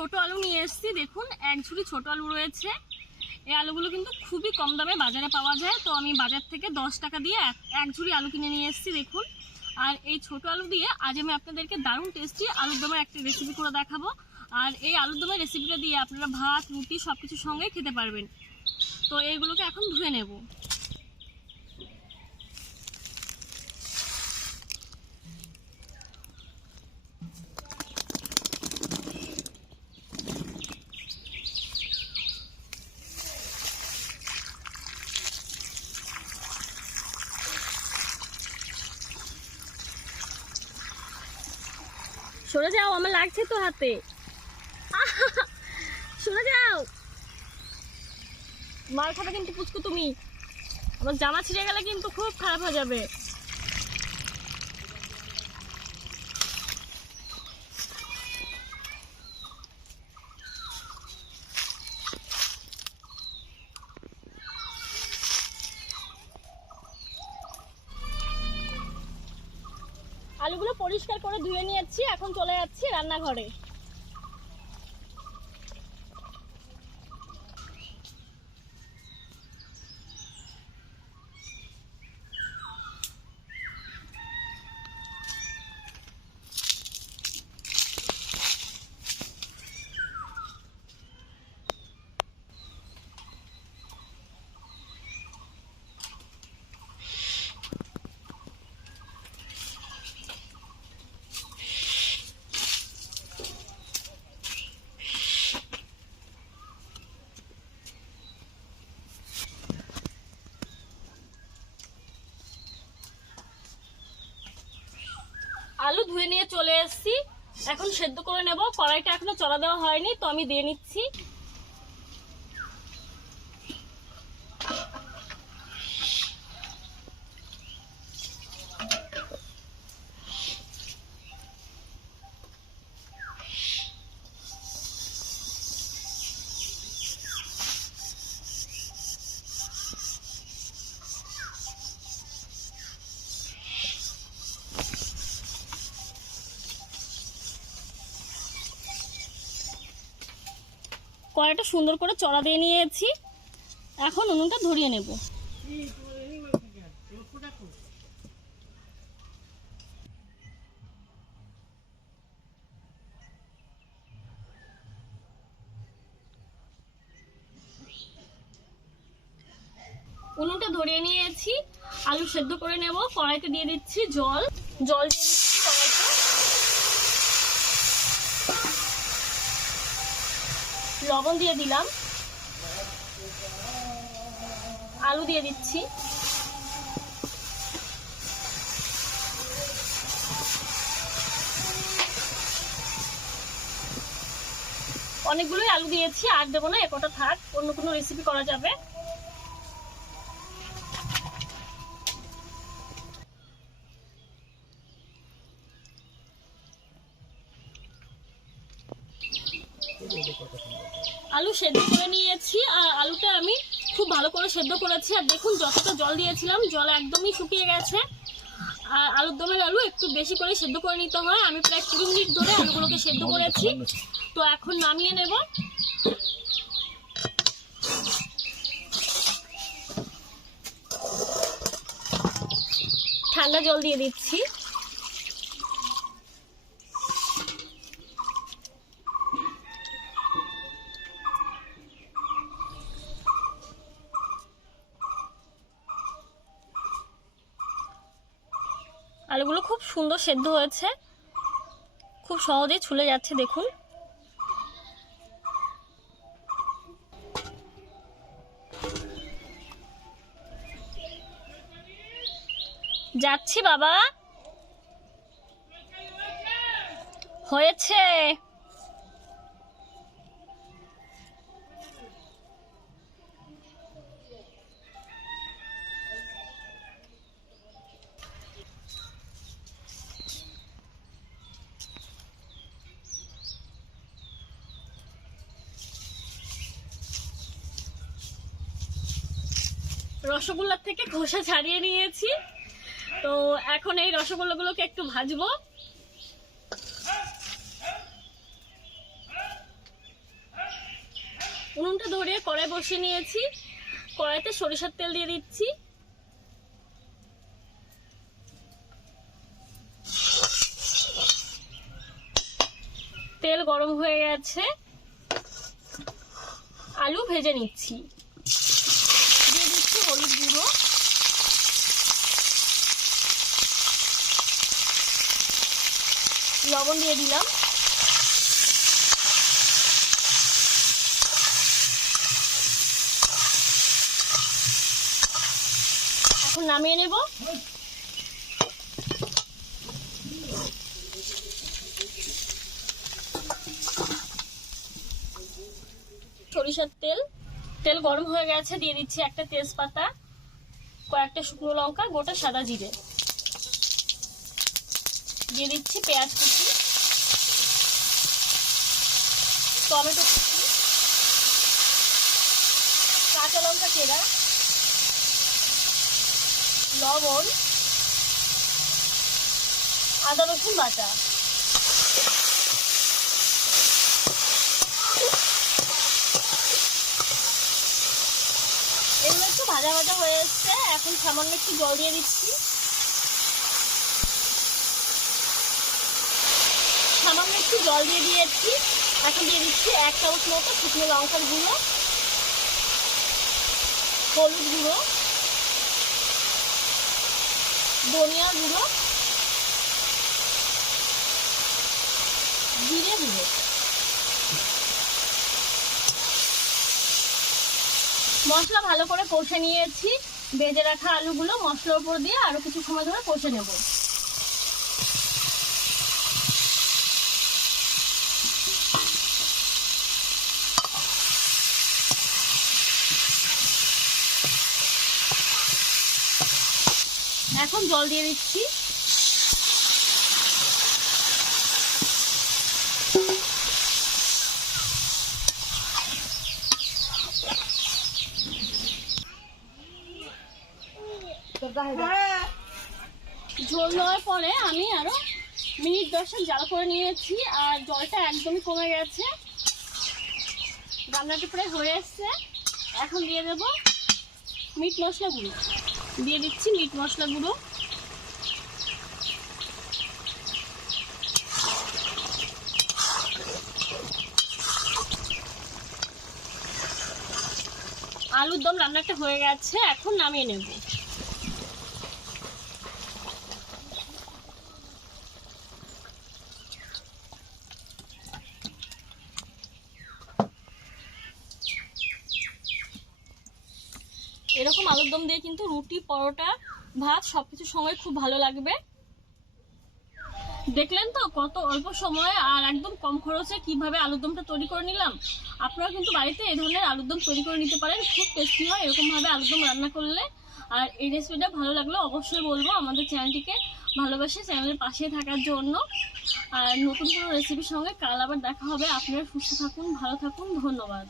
ছোট আলু নিয়ে এসেছি, দেখুন এক ঝুড়ি ছোট আলু রয়েছে। এই আলুগুলো কিন্তু খুবই কম দামে বাজারে পাওয়া যায়, তো আমি বাজার থেকে 10 টাকা দিয়ে এক ঝুড়ি আলু কিনে নিয়ে এসেছি দেখুন। আর এই ছোট আলু দিয়ে আজ আমি আপনাদেরকে দারুণ টেস্টি আলুর দমের একটা রেসিপি করে দেখাবো। আর এই আলুর দমের রেসিপিটা দিয়ে আপনারা ভাত রুটি সব কিছুর সঙ্গে খেতে পারবেন। তো এইগুলোকে এখন ধুয়ে নেব। সরে যাও, আমার লাগছে তো হাতে। সরে যাও, মার খাবে কিন্তু পুচকু তুমি। আমার জামা ছিঁড়ে গেলে কিন্তু খুব খারাপ হয়ে যাবে। আলুগুলো পরিষ্কার করে ধুয়ে নিয়েছি, এখন চলে যাচ্ছি রান্নাঘরে। আলু ধুয়ে নিয়ে চলে এসেছি, এখন সেদ্ধ করে নেব। কড়াইটা এখনো চড়া দেওয়া হয়নি, তো আমি দিয়ে নিচ্ছি। কড়াইটা সুন্দর করে চড়া দিয়ে নিয়েছি, এখন উনুনটা ধরিয়ে নেব। উনুনটা ধরিয়ে নিয়েছি, আলু সেদ্ধ করে নেব। কড়াইতে দিয়ে দিচ্ছি জল দিয়ে দিচ্ছি কড়াইতে। লবণ দিয়ে দিলাম, আলু দিয়ে দিচ্ছি। অনেকগুলোই আলু দিয়েছি, আর দেবো না, একটা থাক, অন্য কোনো রেসিপি করা যাবে। আলু সেদ্ধ করে নিয়েছি, আর আলুটা আমি খুব ভালো করে সেদ্ধ করেছি। আর দেখুন যতটা জল দিয়েছিলাম জল একদমই শুকিয়ে গেছে। আর আলুর দমের আলু একটু বেশি করে সেদ্ধ করে নিতে হয়। আমি প্রায় 20 মিনিট ধরে আলুগুলোকে সেদ্ধ করেছি, তো এখন নামিয়ে নেব। ঠান্ডা জল দিয়ে দিচ্ছি। আলুগুলো খুব সুন্দর সেদ্ধ হয়েছে, খুব সহজেই ছুলে যাচ্ছে দেখুন। যাচ্ছি বাবা, হয়েছে। রসগোল্লার থেকে খোসা ছাড়িয়ে নিয়েছি, তো এখন এই রসগোল্লাগুলোকে একটু ভাজবো। উনুনটা ধরে কড়াই বসিয়ে নিয়েছি। কড়াইতে সরিষার তেল দিয়ে দিচ্ছি। তেল গরম হয়ে গেছে, আলু ভেজে নিচ্ছি। দিয়ে দিচ্ছি হলুদ গুঁড়ো, লবণ দিয়ে দিলাম। এখন নামিয়ে নেব। সরিষার তেল গরম হয়ে গেছে, দিয়ে দিচ্ছি একটা তেজপাতা, কয়েকটা শুকনো লঙ্কা, গোটা সাদা জিরে। দিয়ে দিচ্ছি পেঁয়াজ কুচি, টমেটো কুচি, কাঁচা লঙ্কা চেরা, লবণ, আদা রসুন বাটা। এগুলো একটু ভাজা ভাজা হয়ে এসছে, এখন সামান্য একটু জল দিয়ে দিচ্ছি। সামান্য একটু জল দিয়ে দিয়েছি। এখন দিয়ে দিচ্ছি 1 চামচ মতো শুকনো লঙ্কার গুঁড়ো, হলুদ গুঁড়ো, ধনিয়া গুঁড়ো, জিরে গুঁড়ো। মশলা ভালো করে কষে নিয়েছি। ভেজে রাখা আলুগুলো মশলার উপর দিয়ে আরো কিছু সময় ধরে কষে নেব। এখন জল দিয়ে দিচ্ছি। ঝোল দেওয়ার পরে আমি আরো মিনিট 10 জাল করে নিয়েছি, আর জলটা একদমই কমে গেছে। রান্নাটা প্রায় হয়ে এসছে। এখন দিয়ে দেব মিট মশলা গুঁড়ো। দিয়ে দিচ্ছি মিট মশলা গুঁড়ো, আলুর দম রান্নাটা হয়ে গেছে। এখন নামিয়ে নেব। এরকম আলুর দম দিয়ে কিন্তু রুটি, পরোটা, ভাত সবকিছুর সঙ্গে খুব ভালো লাগবে। দেখলেন তো কত অল্প সময় আর একদম কম খরচে কিভাবে আলুর দমটা তৈরি করে নিলাম। আপনারা কিন্তু বাড়িতে এই ধরনের আলুর দম তৈরি করে নিতে পারেন, খুব টেস্টি হয় এরকম ভাবে আলুর দম রান্না করলে। আর এই রেসিপিটা ভালো লাগলে অবশ্যই বলবো আমাদের চ্যানেলটিকে ভালোবাসে চ্যানেলের পাশে থাকার জন্য। আর নতুন কোনো রেসিপির সঙ্গে কাল আবার দেখা হবে। আপনারা সুস্থ থাকুন, ভালো থাকুন, ধন্যবাদ।